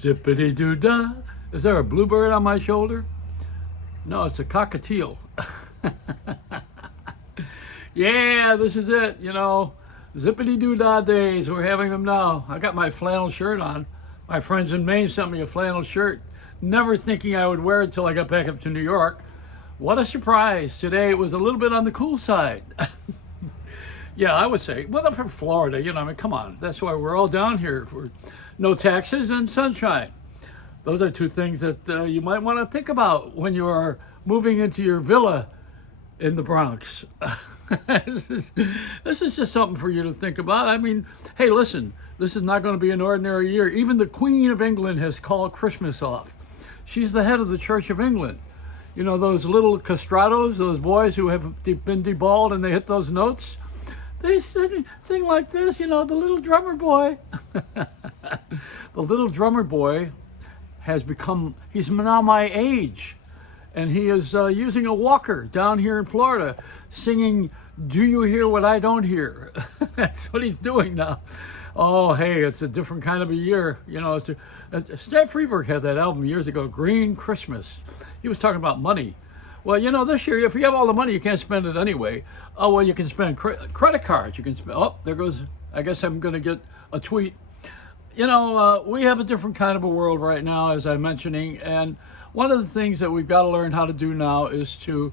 Zippity-doo-dah. Is there a bluebird on my shoulder? No, it's a cockatiel. Yeah, this is it, zippity-doo-dah days. We're having them now. I got my flannel shirt on. My friends in Maine sent me a flannel shirt, never thinking I would wear it till I got back up to New York. What a surprise. Today it was a little bit on the cool side. Yeah, I would say, well, I'm from Florida, come on. That's why we're all down here for no taxes and sunshine. Those are two things that you might want to think about when you are moving into your villa in the Bronx. This is just something for you to think about. I mean, hey, listen, this is not going to be an ordinary year. Even the Queen of England has called Christmas off. She's the head of the Church of England. Those little castratos, those boys who have been deballed and they hit those notes, they sing like this, the little drummer boy. The little drummer boy he's now my age. And he is using a walker down here in Florida, singing, "Do you hear what I don't hear?" That's what he's doing now. Oh, hey, it's a different kind of a year. Stan Freberg had that album years ago, Green Christmas. He was talking about money. Well, this year, if you have all the money, you can't spend it anyway. Oh, well, you can spend credit cards. You can spend, there goes, I guess I'm going to get a tweet. We have a different kind of a world right now, as I'm mentioning, and one of the things that we've got to learn how to do now is to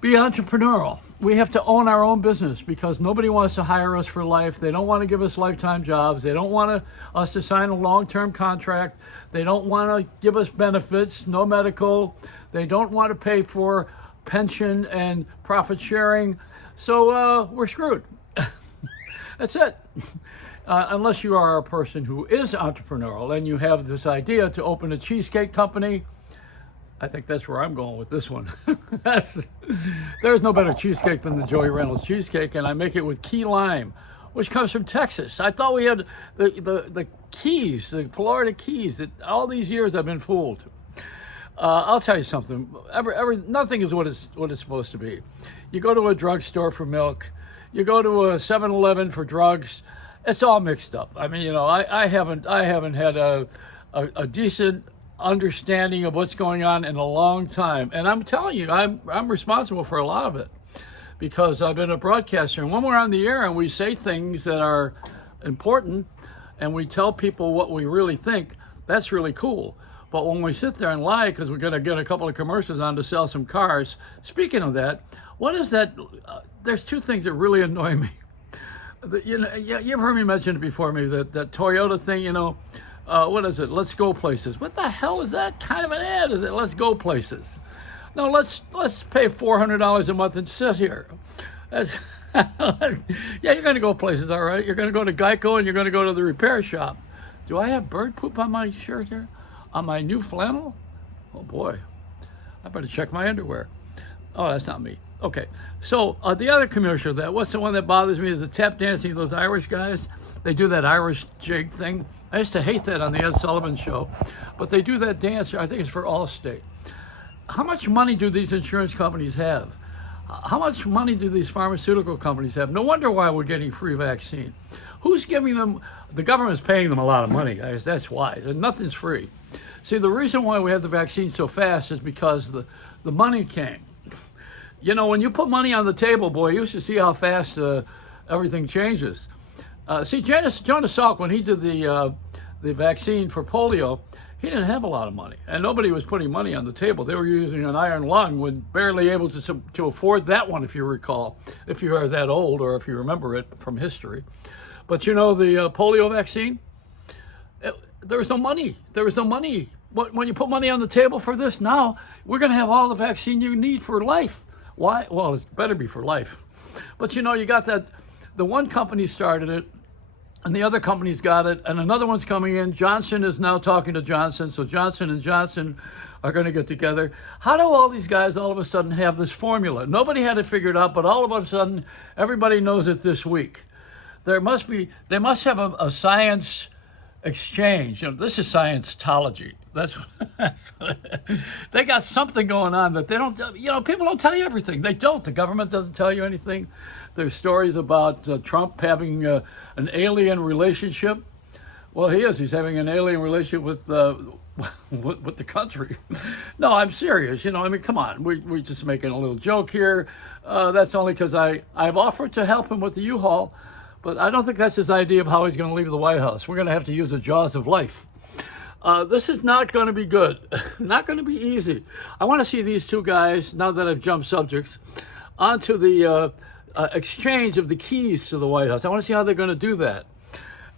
be entrepreneurial. We have to own our own business because nobody wants to hire us for life. They don't want to give us lifetime jobs. They don't want us to sign a long-term contract. They don't want to give us benefits, no medical. They don't want to pay for pension and profit sharing. So we're screwed. That's it. Unless you are a person who is entrepreneurial and you have this idea to open a cheesecake company. I think that's where I'm going with this one. There's no better cheesecake than the Joey Reynolds cheesecake, and I make it with key lime, which comes from Texas. I thought we had the Keys, the Florida Keys. All these years I've been fooled. I'll tell you something. Nothing is what it's supposed to be. You go to a drugstore for milk. You go to a 7-Eleven for drugs. It's all mixed up. I mean, I haven't had a decent understanding of what's going on in a long time. And I'm telling you, I'm responsible for a lot of it because I've been a broadcaster. And when we're on the air and we say things that are important and we tell people what we really think, that's really cool. But when we sit there and lie because we're going to get a couple of commercials on to sell some cars, speaking of that, what is that? There's two things that really annoy me. You've heard me mention it before, maybe that Toyota thing, what is it? Let's go places. What the hell is that kind of an ad? Is it let's go places? No, let's pay $400 a month and sit here. Yeah, you're going to go places, all right. You're going to go to Geico and you're going to go to the repair shop. Do I have bird poop on my shirt here? On my new flannel? Oh boy, I better check my underwear. Oh, that's not me. Okay, so the other commercial, what's the one that bothers me is the tap dancing, those Irish guys. They do that Irish jig thing. I used to hate that on the Ed Sullivan Show, but they do that dance. I think it's for Allstate. How much money do these insurance companies have? How much money do these pharmaceutical companies have? No wonder why we're getting free vaccine. Who's giving them? The government's paying them a lot of money, guys. That's why. Nothing's free. See, the reason why we have the vaccine so fast is because the money came. When you put money on the table, boy, you should see how fast everything changes. See, Jonas Salk, when he did the vaccine for polio, he didn't have a lot of money, and nobody was putting money on the table. They were using an iron lung, when barely able to afford that one, if you recall, if you are that old or if you remember it from history. But the polio vaccine, there was no money. There was no money. When you put money on the table for this now, we're going to have all the vaccine you need for life. Why? Well, it's better be for life. But you got that, the one company started it, and the other company's got it, and another one's coming in. Johnson is now talking to Johnson, so Johnson and Johnson are going to get together. How do all these guys all of a sudden have this formula? Nobody had it figured out, but all of a sudden, everybody knows it this week. They must have a science exchange. This is Scientology. That's they got something going on that they don't. People don't tell you everything. They don't. The government doesn't tell you anything. There's stories about Trump having an alien relationship Well, he is. He's having an alien relationship with with the country. No, I'm serious. I mean, come on. We're just making a little joke here. That's only because I've offered to help him with the U-Haul, but I don't think that's his idea of how he's going to leave the White House. We're going to have to use the jaws of life. This is not going to be good. Not going to be easy. I want to see these two guys, now that I've jumped subjects, onto the exchange of the keys to the White House. I want to see how they're going to do that.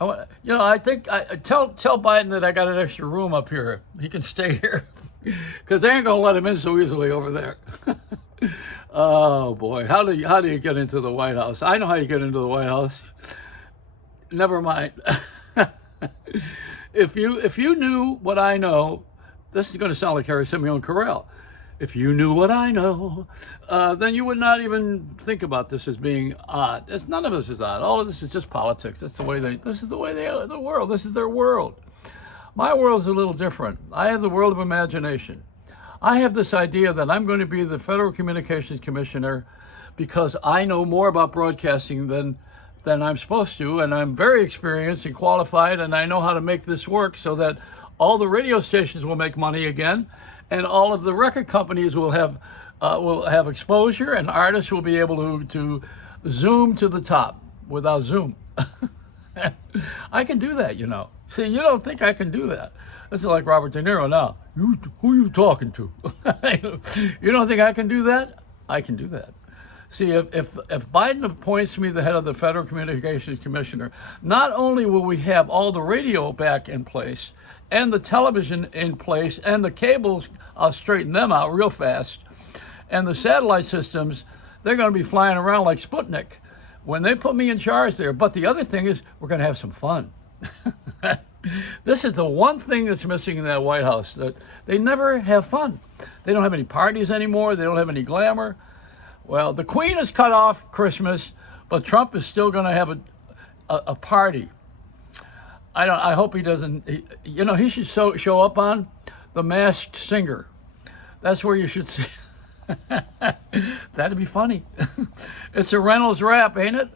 I think tell Biden that I got an extra room up here. He can stay here because they ain't going to let him in so easily over there. Oh boy, how do you get into the White House? I know how you get into the White House. Never mind. If you knew what I know, this is going to sound like Harry Simeon Corral. If you knew what I know, then you would not even think about this as being odd. None of this is odd. All of this is just politics. This is the way they are, the world. This is their world. My world's a little different. I have the world of imagination. I have this idea that I'm going to be the Federal Communications Commissioner because I know more about broadcasting than I'm supposed to, and I'm very experienced and qualified, and I know how to make this work so that all the radio stations will make money again, and all of the record companies will have exposure, and artists will be able to zoom to the top without Zoom. I can do that, See, you don't think I can do that. This is like Robert De Niro now. Who are you talking to? You don't think I can do that? I can do that. See, if Biden appoints me the head of the Federal Communications Commissioner, not only will we have all the radio back in place and the television in place and the cables, I'll straighten them out real fast, and the satellite systems, they're going to be flying around like Sputnik when they put me in charge there. But the other thing is we're going to have some fun. This is the one thing that's missing in that White House, that they never have fun. They don't have any parties anymore. They don't have any glamour. Well, the Queen has cut off Christmas, but Trump is still going to have a party. I hope he doesn't. He should show up on The Masked Singer. That's where you should see. That'd be funny. It's a Reynolds rap, ain't it?